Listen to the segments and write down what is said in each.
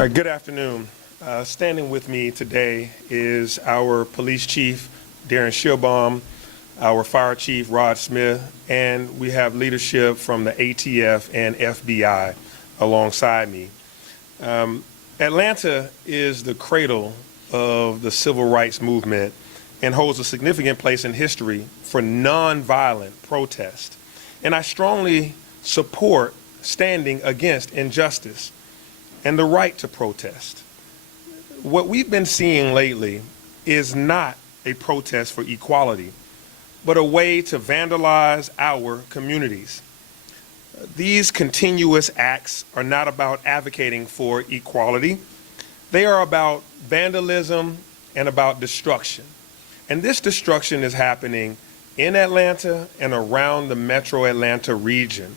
All right, good afternoon. Standing with me today is our police chief, Darren Schilbaum, our fire chief, Rod Smith, and we have leadership from the ATF and FBI alongside me. Atlanta is the cradle of the civil rights movement and holds a significant place in history for nonviolent protest. And I strongly support standing against injustice and the right to protest. What we've been seeing lately is not a protest for equality, but a way to vandalize our communities. These continuous acts are not about advocating for equality. They are about vandalism and about destruction. And this destruction is happening in Atlanta and around the metro Atlanta region.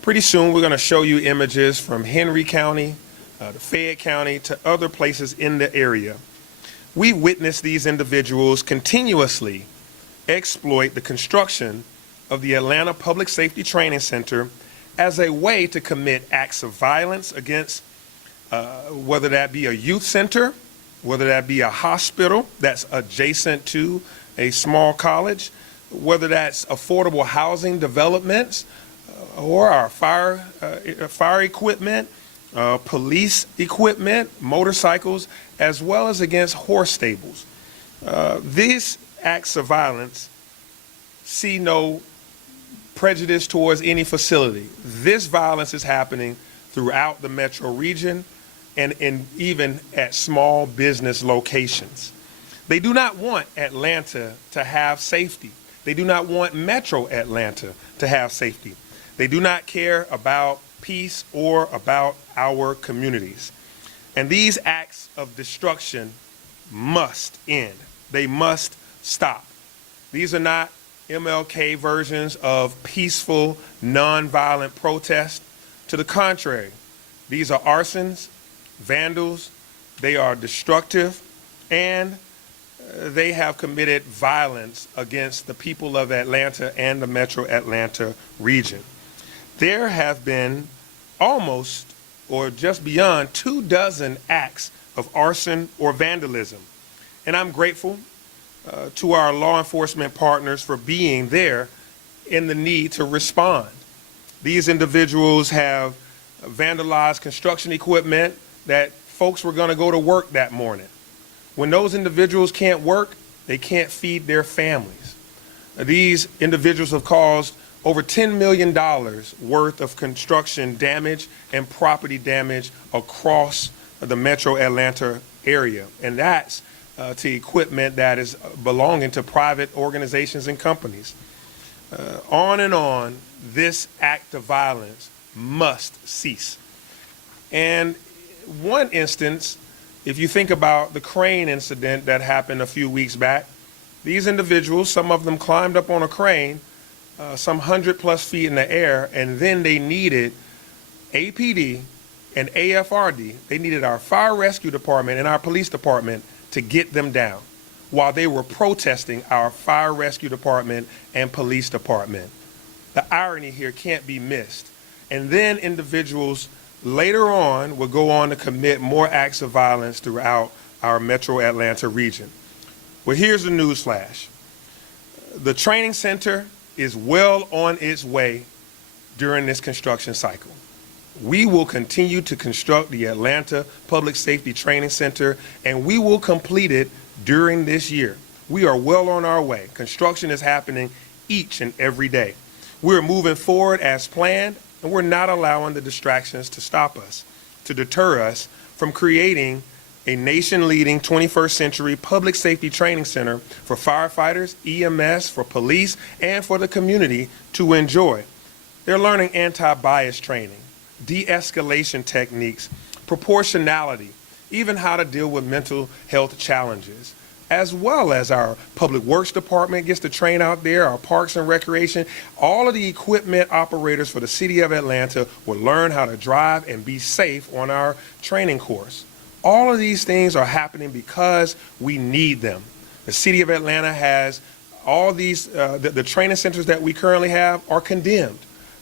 Pretty soon we're going to show you images from Henry County, to Fayette County, to other places in the area. We witness these individuals continuously exploit the construction of the Atlanta Public Safety Training Center as a way to commit acts of violence against whether that be a youth center, whether that be a hospital that's adjacent to a small college, whether that's affordable housing developments, or our fire equipment, police equipment, motorcycles, as well as against horse stables. These acts of violence see no prejudice towards any facility. This violence is happening throughout the metro region and even at small business locations. They do not want Atlanta to have safety. They do not want metro Atlanta to have safety. They do not care about peace or about our communities. And these acts of destruction must end. They must stop. These are not MLK versions of peaceful, nonviolent protest. To the contrary, these are arsons, vandals, they are destructive, and they have committed violence against the people of Atlanta and the metro Atlanta region. There have been almost or just beyond 24 acts of arson or vandalism. And I'm grateful to our law enforcement partners for being there in the need to respond. These individuals have vandalized construction equipment that folks were going to go to work that morning. When those individuals can't work, they can't feed their families. These individuals have caused over $10 million worth of construction damage and property damage across the metro Atlanta area. And that's to equipment that is belonging to private organizations and companies. On and on, this act of violence must cease. And one instance, if you think about the crane incident that happened a few weeks back, these individuals, some of them climbed up on a crane some 100+ feet in the air, and then they needed APD and AFRD. They needed our fire rescue department and our police department to get them down while they were protesting our fire rescue department and police department. The irony here can't be missed. And then individuals later on will go on to commit more acts of violence throughout our metro Atlanta region. Well, here's the news flash. The training center is well on its way during this construction cycle. We will continue to construct the Atlanta Public Safety Training Center, and we will complete it during this year. We are well on our way. Construction is happening each and every day. We're moving forward as planned, and we're not allowing the distractions to stop us, to deter us from creating a nation-leading 21st century public safety training center for firefighters, EMS, for police, and for the community to enjoy. They're learning anti-bias training, de-escalation techniques, proportionality, even how to deal with mental health challenges, as well as our public works department gets to train out there, our parks and recreation. All of the equipment operators for the city of Atlanta will learn how to drive and be safe on our training course. All of these things are happening because we need them. The city of Atlanta has all these, the training centers that we currently have are condemned.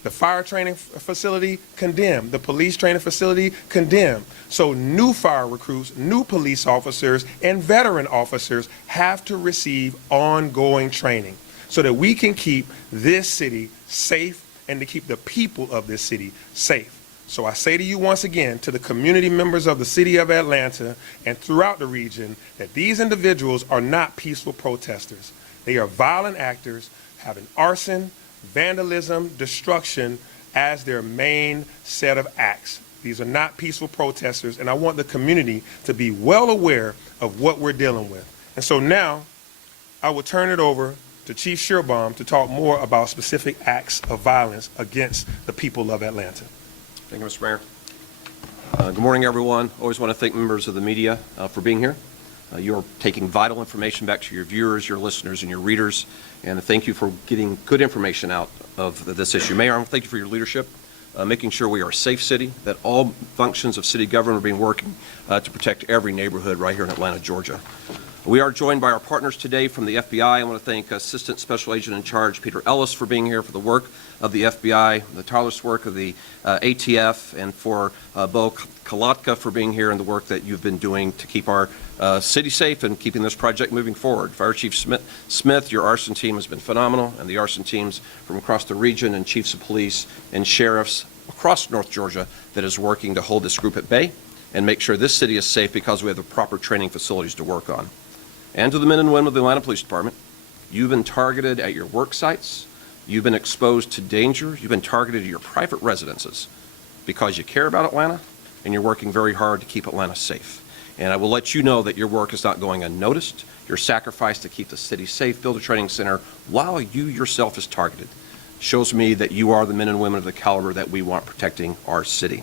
The fire training facility, condemned. The police training facility, condemned. So new fire recruits, new police officers, and veteran officers have to receive ongoing training so that we can keep this city safe and to keep the people of this city safe. So I say to you once again, to the community members of the city of Atlanta and throughout the region, that these individuals are not peaceful protesters. They are violent actors having arson, vandalism, destruction as their main set of acts. These are not peaceful protesters, and I want the community to be well aware of what we're dealing with. And so now I will turn it over to Chief Shearbaum to talk more about specific acts of violence against the people of Atlanta. Thank you, Mr. Mayor. Good morning, everyone. Always want to thank members of the media for being here. You're taking vital information back to your viewers, your listeners, and your readers, and thank you for getting good information out of this issue. Mayor, I want to thank you for your leadership, making sure we are a safe city, that all functions of city government are being working to protect every neighborhood right here in Atlanta, Georgia. We are joined by our partners today from the FBI. I want to thank Assistant Special Agent in Charge Peter Ellis for being here, for the work of the FBI, the tireless work of the ATF, and for Bo Kalatka for being here and the work that you've been doing to keep our city safe and keeping this project moving forward. Fire Chief Smith, your arson team has been phenomenal, and the arson teams from across the region and chiefs of police and sheriffs across North Georgia that is working to hold this group at bay and make sure this city is safe because we have the proper training facilities to work on. And to the men and women of the Atlanta Police Department, you've been targeted at your work sites, you've been exposed to danger, you've been targeted at your private residences because you care about Atlanta and you're working very hard to keep Atlanta safe. And I will let you know that your work is not going unnoticed. Your sacrifice to keep the city safe, build a training center while you yourself is targeted, shows me that you are the men and women of the caliber that we want protecting our city.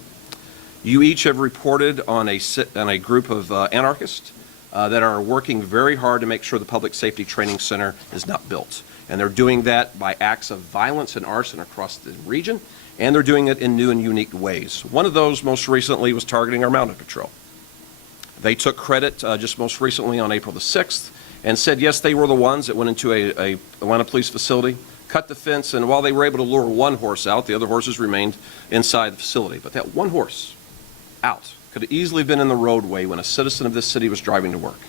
You each have reported on a group of anarchists that are working very hard to make sure the Public Safety Training Center is not built. And they're doing that by acts of violence and arson across the region, and they're doing it in new and unique ways. One of those most recently was targeting our mounted patrol. They took credit just most recently on April the 6th and said, yes, they were the ones that went into a Atlanta police facility, cut the fence, and while they were able to lure one horse out, the other horses remained inside the facility. But that one horse out could have easily been in the roadway when a citizen of this city was driving to work,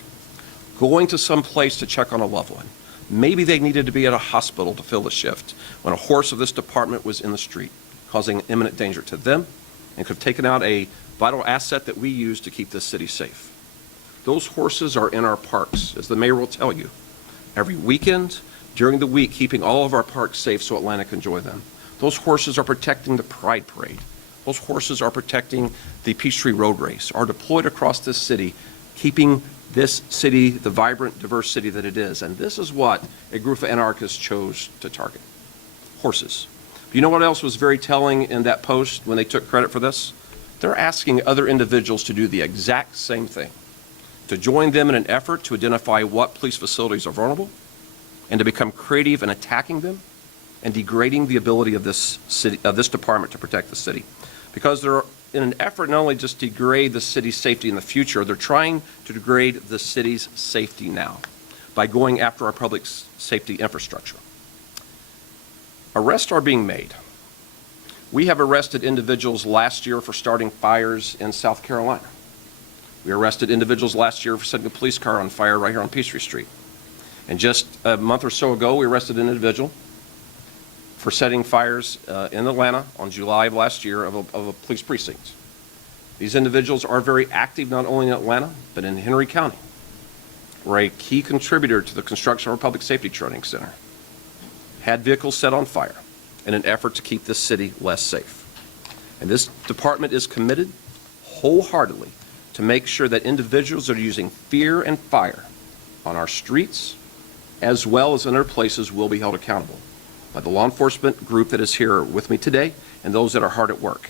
going to some place to check on a loved one. Maybe they needed to be at a hospital to fill the shift when a horse of this department was in the street, causing imminent danger to them, and could have taken out a vital asset that we use to keep this city safe. Those horses are in our parks, as the mayor will tell you, every weekend, during the week, keeping all of our parks safe so Atlanta can enjoy them. Those horses are protecting the Pride Parade. Those horses are protecting the Peachtree Road Race, are deployed across this city, keeping this city the vibrant, diverse city that it is. And this is what a group of anarchists chose to target: horses. But you know what else was very telling in that post when they took credit for this? They're asking other individuals to do the exact same thing, to join them in an effort to identify what police facilities are vulnerable and to become creative in attacking them and degrading the ability of this city, of this department to protect the city. Because they're in an effort not only just to degrade the city's safety in the future, they're trying to degrade the city's safety now by going after our public safety infrastructure. Arrests are being made. We have arrested individuals last year for starting fires in South Carolina. We arrested individuals last year for setting a police car on fire right here on Peachtree Street. And just a month or so ago, we arrested an individual for setting fires in Atlanta on July of last year of a police precinct. These individuals are very active not only in Atlanta, but in Henry County. We're a key contributor to the construction of our public safety training center. Had vehicles set on fire in an effort to keep this city less safe. And this department is committed wholeheartedly to make sure that individuals that are using fear and fire on our streets, as well as in other places, will be held accountable by the law enforcement group that is here with me today and those that are hard at work.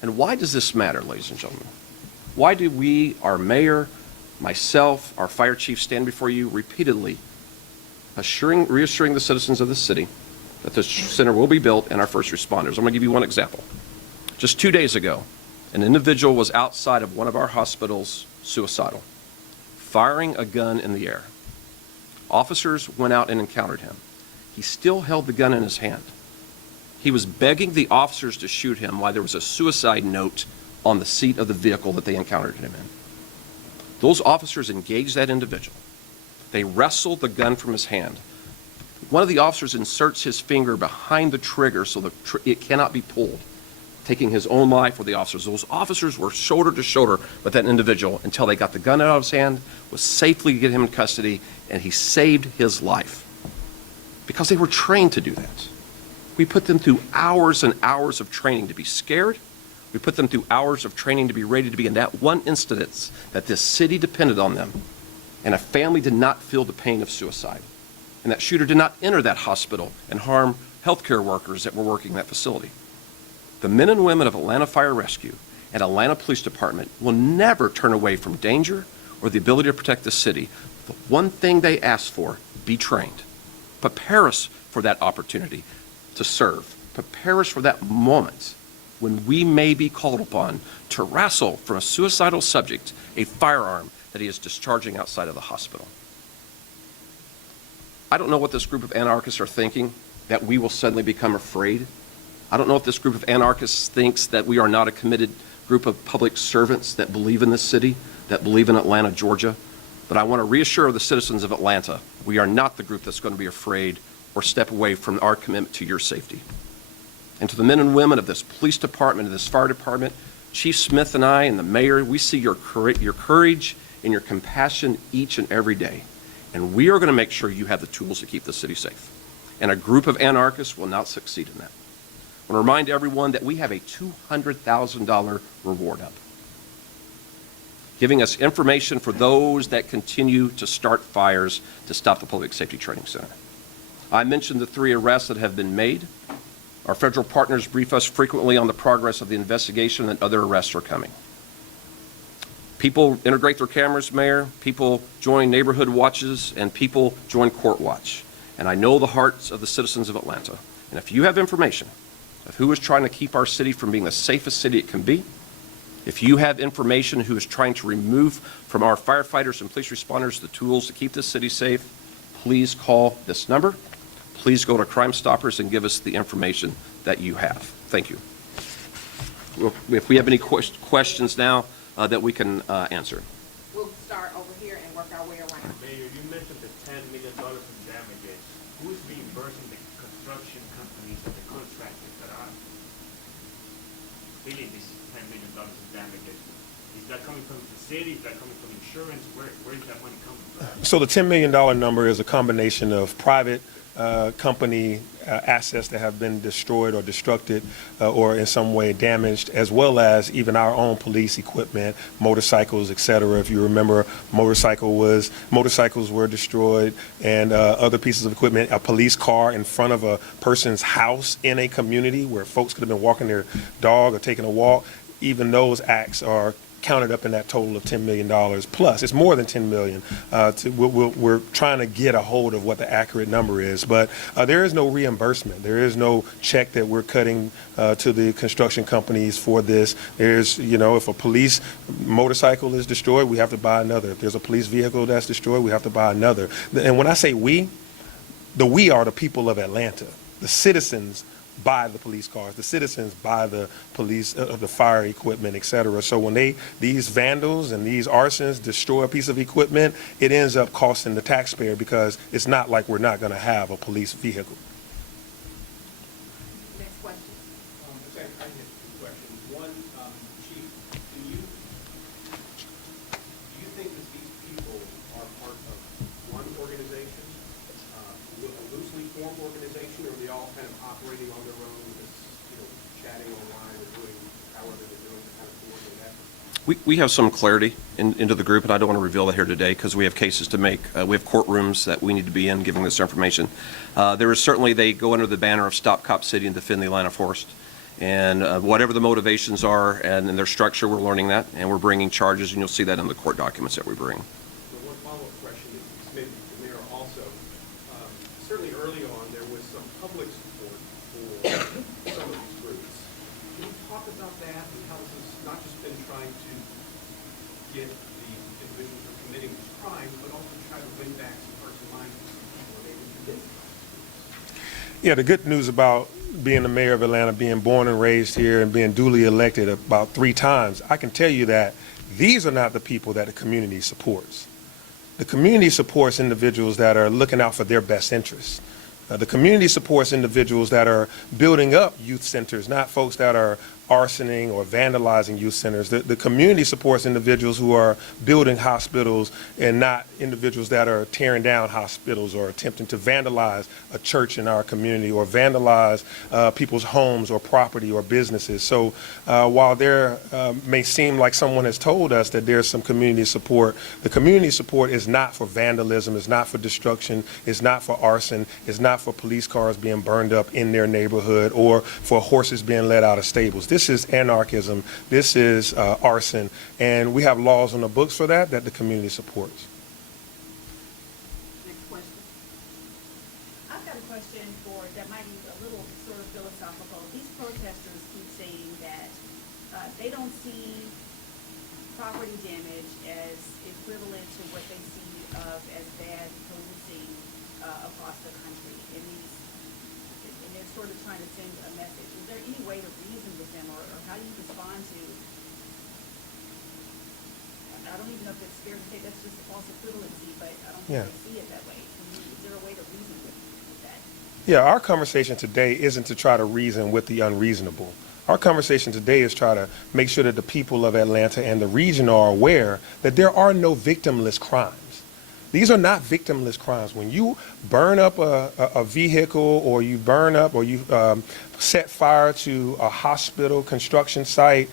And why does this matter, ladies and gentlemen? Why do we, our mayor, myself, our fire chief, stand before you repeatedly reassuring the citizens of this city that this center will be built and our first responders? I'm going to give you one example. Just 2 days ago, an individual was outside of one of our hospitals suicidal, firing a gun in the air. Officers went out and encountered him. He still held the gun in his hand. He was begging the officers to shoot him while there was a suicide note on the seat of the vehicle that they encountered him in. Those officers engaged that individual. They wrestled the gun from his hand. One of the officers inserts his finger behind the trigger so it cannot be pulled, taking his own life with the officers. Those officers were shoulder to shoulder with that individual until they got the gun out of his hand, was safely get him in custody, and he saved his life because they were trained to do that. We put them through hours and hours of training to be scared. We put them through hours of training to be ready to be in that one instance that this city depended on them, and a family did not feel the pain of suicide. And that shooter did not enter that hospital and harm healthcare workers that were working in that facility. The men and women of Atlanta Fire Rescue and Atlanta Police Department will never turn away from danger or the ability to protect the city. The one thing they ask for, be trained. Prepare us for that opportunity to serve. Prepare us for that moment when we may be called upon to wrestle from a suicidal subject a firearm that he is discharging outside of the hospital. I don't know what this group of anarchists are thinking, that we will suddenly become afraid. I don't know if this group of anarchists thinks that we are not a committed group of public servants that believe in this city, that believe in Atlanta, Georgia. But I want to reassure the citizens of Atlanta, we are not the group that's going to be afraid or step away from our commitment to your safety. And to the men and women of this police department, of this fire department, Chief Smith and I and the mayor, we see your courage and your compassion each and every day. And we are going to make sure you have the tools to keep the city safe. And a group of anarchists will not succeed in that. I want to remind everyone that we have a $200,000 reward up, giving us information for those that continue to start fires to stop the Public Safety Training Center. I mentioned the 3 arrests that have been made. Our federal partners brief us frequently on the progress of the investigation, and other arrests are coming. People integrate their cameras, Mayor. People join neighborhood watches, and people join court watch. And I know the hearts of the citizens of Atlanta. And if you have information of who is trying to keep our city from being the safest city it can be, if you have information who is trying to remove from our firefighters and police responders the tools to keep this city safe, please call this number. Please go to Crime Stoppers and give us the information that you have. Thank you. If we have any questions now that we can answer. We'll start over here and work our way around. Mayor, you mentioned the $10 million in damages. Who's reimbursing the construction companies and the contractors that are feeling this $10 million in damages? Is that coming from the city? Is that coming from insurance? Where is that money coming from? So the $10 million number is a combination of private company assets that have been destroyed or destructed or in some way damaged, as well as even our own police equipment, motorcycles, etc. If you remember, motorcycles were destroyed, and other pieces of equipment, a police car in front of a person's house in a community where folks could have been walking their dog or taking a walk. Even those acts are counted up in that total of $10 million plus. It's more than $10 million. We're trying to get a hold of what the accurate number is, but there is no reimbursement. There is no check that we're cutting to the construction companies for this. There's, if a police motorcycle is destroyed, we have to buy another. If there's a police vehicle that's destroyed, we have to buy another. And when I say we are the people of Atlanta. The citizens buy the police cars. The citizens buy the police, the fire equipment, etc. So when these vandals and these arsons destroy a piece of equipment, it ends up costing the taxpayer, because it's not like we're not going to have a police vehicle. Next question. I have 2 questions. One, Chief, do you think that these people are part of one organization, a loosely formed organization, or are they all kind of operating on their own, just chatting online or doing however they're doing to kind of coordinate efforts? We have some clarity into the group, and I don't want to reveal that here today because we have cases to make. We have courtrooms that we need to be in giving this information. There is certainly, they go under the banner of Stop Cop City and Defend the Atlanta Forest. And whatever the motivations are and their structure, we're learning that, and we're bringing charges, and you'll see that in the court documents that we bring. So one follow-up question is maybe for the mayor also. Certainly early on, there was some public support for some of these groups. Can you talk about that and how this has not just been trying to get the individuals who are committing these crimes, but also try to win back some hearts and minds of some people and maybe convince them? Yeah, the good news about being the mayor of Atlanta, being born and raised here and being duly elected about 3 times, I can tell you that these are not the people that the community supports. The community supports individuals that are looking out for their best interests. The community supports individuals that are building up youth centers, not folks that are arsoning or vandalizing youth centers. The community supports individuals who are building hospitals and not individuals that are tearing down hospitals or attempting to vandalize a church in our community or vandalize people's homes or property or businesses. So while there may seem like someone has told us that there's some community support, the community support is not for vandalism, it's not for destruction, it's not for arson, it's not for police cars being burned up in their neighborhood or for horses being let out of stables. This is anarchism, this is arson, and we have laws on the books for that the community supports. Next question. I've got a question that might be a little sort of philosophical. These protesters keep saying that they don't see property damage as equivalent to what they see as bad policing across the country. And they're sort of trying to send a message. Is there any way to reason with them, or how do you respond to? I don't even know if it's fair to say that's just a false equivalency, but I don't think they see it that way. Is there a way to reason with that? Yeah, our conversation today isn't to try to reason with the unreasonable. Our conversation today is try to make sure that the people of Atlanta and the region are aware that there are no victimless crimes. These are not victimless crimes. When you burn up a vehicle, or you burn up, or you set fire to a hospital construction site,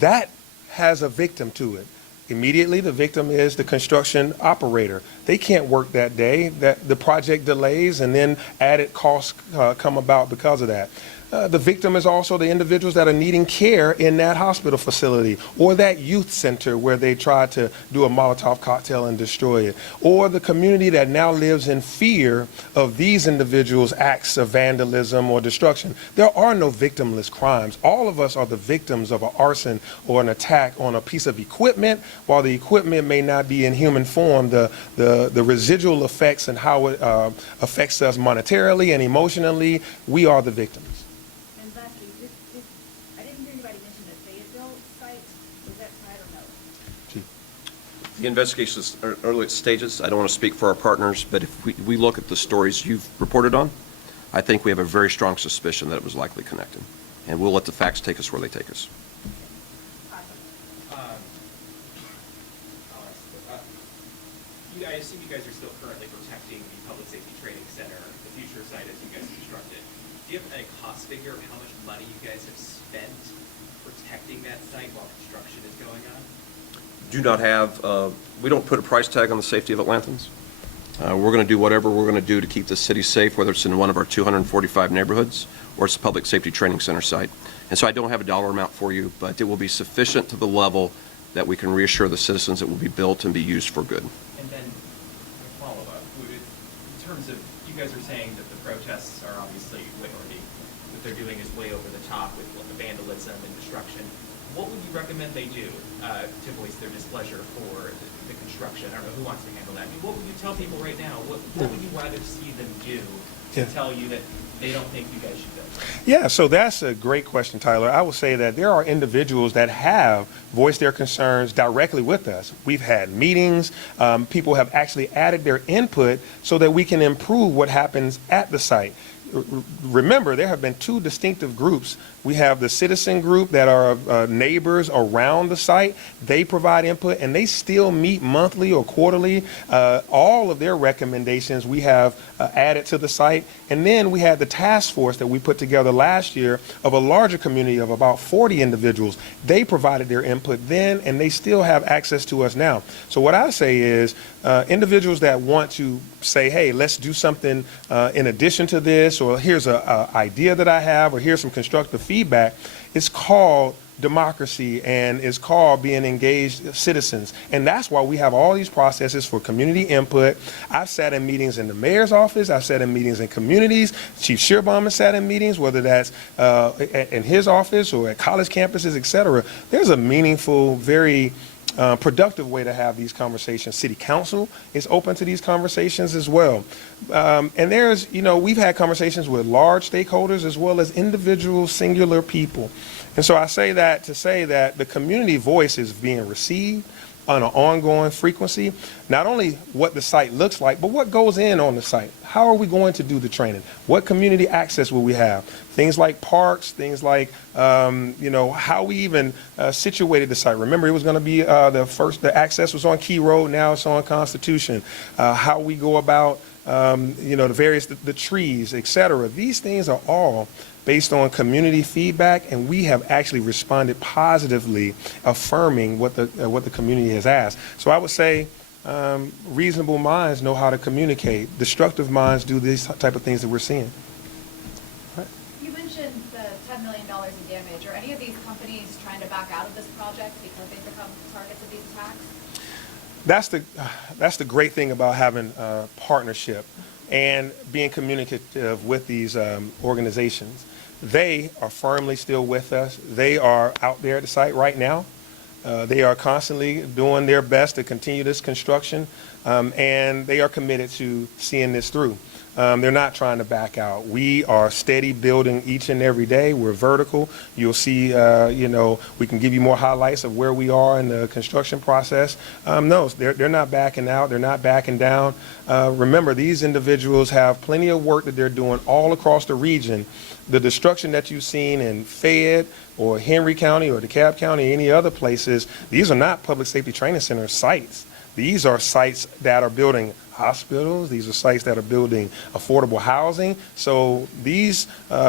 that has a victim to it. Immediately, the victim is the construction operator. They can't work that day. That the project delays, and then added costs come about because of that. The victim is also the individuals that are needing care in that hospital facility or that youth center where they tried to do a Molotov cocktail and destroy it, or the community that now lives in fear of these individuals' acts of vandalism or destruction. There are no victimless crimes. All of us are the victims of an arson or an attack on a piece of equipment. While the equipment may not be in human form, the residual effects and how it affects us monetarily and emotionally, we are the victims. The investigation is early stages. I don't want to speak for our partners, but if we look at the stories you've reported on, I think we have a very strong suspicion that it was likely connected. And we'll let the facts take us where they take us. I assume you guys are still currently protecting the Public Safety Training Center, the future site as you guys construct it. Do you have a cost figure of how much money you guys have spent protecting that site while construction is going on? Do not have, we don't put a price tag on the safety of Atlantans. We're going to do whatever we're going to do to keep the city safe, whether it's in one of our 245 neighborhoods or it's a Public Safety Training Center site. And so I don't have a dollar amount for you, but it will be sufficient to the level that we can reassure the citizens it will be built and be used for good. And then a follow-up, in terms of, you guys are saying that the protests are obviously, or what they're doing is way over the top with the vandalism and destruction. What would you recommend they do to voice their displeasure for the construction? I don't know who wants to handle that. I mean, what would you tell people right now? What would you rather see them do to tell you that they don't think you guys should build? Yeah, so that's a great question, Tyler. I will say that there are individuals that have voiced their concerns directly with us. We've had meetings. People have actually added their input so that we can improve what happens at the site. Remember, there have been 2 distinctive groups. We have the citizen group that are neighbors around the site. They provide input, and they still meet monthly or quarterly. All of their recommendations we have added to the site. And then we had the task force that we put together last year of a larger community of about 40 individuals. They provided their input then, and they still have access to us now. So what I say is individuals that want to say, hey, let's do something in addition to this, or here's an idea that I have, or here's some constructive feedback. It's called democracy, and it's called being engaged citizens. And that's why we have all these processes for community input. I've sat in meetings in the mayor's office. I've sat in meetings in communities. Chief Shearbaum has sat in meetings, whether that's in his office or at college campuses, et cetera. There's a meaningful, very productive way to have these conversations. City Council is open to these conversations as well. And there's, we've had conversations with large stakeholders as well as individual singular people. And so I say that to say that the community voice is being received on an ongoing frequency, not only what the site looks like, but what goes in on the site. How are we going to do the training? What community access will we have? Things like parks, things like, how we even situated the site. Remember, it was going to be the access was on Key Road, now it's on Constitution. How we go about, the trees, et cetera. These things are all based on community feedback, and we have actually responded positively, affirming what the community has asked. So I would say reasonable minds know how to communicate. Destructive minds do these type of things that we're seeing. You mentioned the $10 million in damage. Are any of these companies trying to back out of this project because they've become targets of these attacks? That's the great thing about having a partnership and being communicative with these organizations. They are firmly still with us. They are out there at the site right now. They are constantly doing their best to continue this construction, and they are committed to seeing this through. They're not trying to back out. We are steady building each and every day. We're vertical. You'll see, we can give you more highlights of where we are in the construction process. No, they're not backing out. They're not backing down. Remember, these individuals have plenty of work that they're doing all across the region. The destruction that you've seen in Fayette or Henry County or DeKalb County, any other places, these are not public safety training center sites. These are sites that are building hospitals. These are sites that are building affordable housing. So these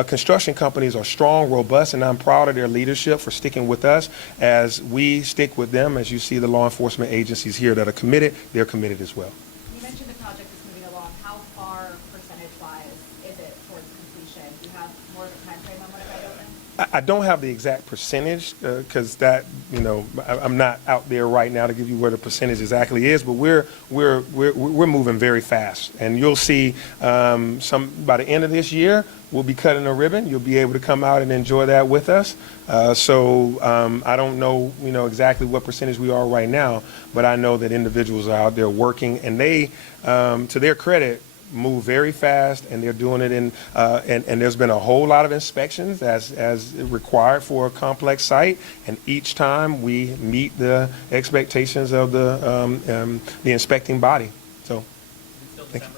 construction companies are strong, robust, and I'm proud of their leadership for sticking with us as we stick with them. As you see the law enforcement agencies here that are committed, they're committed as well. You mentioned the project is moving along. How far, percentage-wise, is it towards completion? Do you have more of a time frame on when it might open? I don't have the exact percentage because I'm not out there right now to give you where the percentage exactly is, but we're moving very fast, and you'll see by the end of this year we'll be cutting a ribbon. You'll be able to come out and enjoy that with us. I don't know exactly what percentage we are right now, but I know that individuals are out there working, and they, to their credit, move very fast, and they're doing it and there's been a whole lot of inspections as required for a complex site, and each time we meet the expectations of the inspecting body. So Until thank you.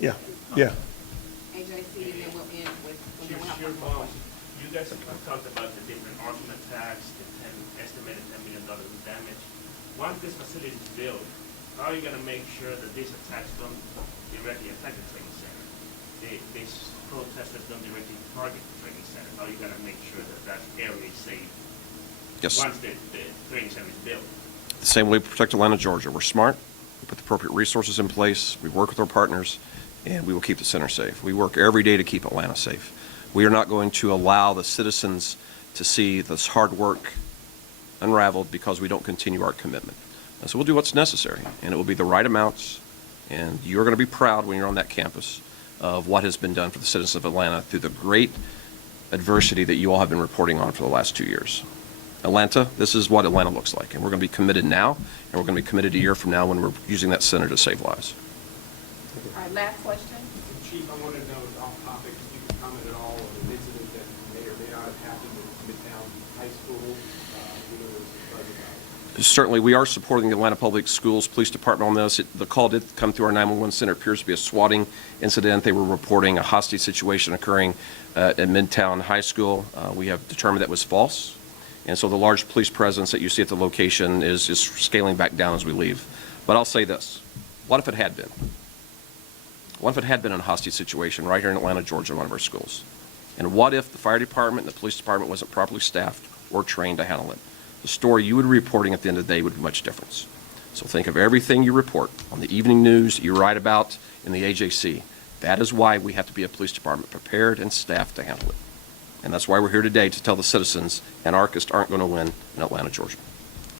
December? Yeah. AJC, and then we'll end with, and then we'll have Sure, one more Bob, question. you guys have talked about the different arson attacks, the estimated $10 million in damage. Once this facility is built, how are you gonna make sure that these attacks don't directly affect the training center? These protesters don't directly target the training center. How are you gonna make sure that that area is safe Yes. once the training center is built? The same way we protect Atlanta, Georgia. We're smart. We put the appropriate resources in place. We work with our partners, and we will keep the center safe. We work every day to keep Atlanta safe. We are not going to allow the citizens to see this hard work unraveled because we don't continue our commitment. And so we'll do what's necessary, and it will be the right amounts, and you're going to be proud when you're on that campus of what has been done for the citizens of Atlanta through the great adversity that you all have been reporting on for the last 2 years. Atlanta, this is what Atlanta looks like, and we're going to be committed now, and we're going to be committed a year from now when we're using that center to save lives. All right, last question. Chief, I want to know, off topic, if you could comment at all on an incident that may or may not have happened at Midtown High School. There was a buzz about it. Certainly, we are supporting the Atlanta Public Schools Police Department on this. The call did come through our 911 center. It appears to be a swatting incident. They were reporting a hostage situation occurring at Midtown High School. We have determined that was false. And so the large police presence that you see at the location is scaling back down as we leave. But I'll say this. What if it had been? What if it had been a hostage situation right here in Atlanta, Georgia, in one of our schools? And what if the fire department and the police department wasn't properly staffed or trained to handle it? The story you would be reporting at the end of the day would be much different. So think of everything you report on the evening news, you write about in the AJC. That is why we have to be a police department prepared and staffed to handle it. And that's why we're here today to tell the citizens anarchists aren't going to win in Atlanta, Georgia.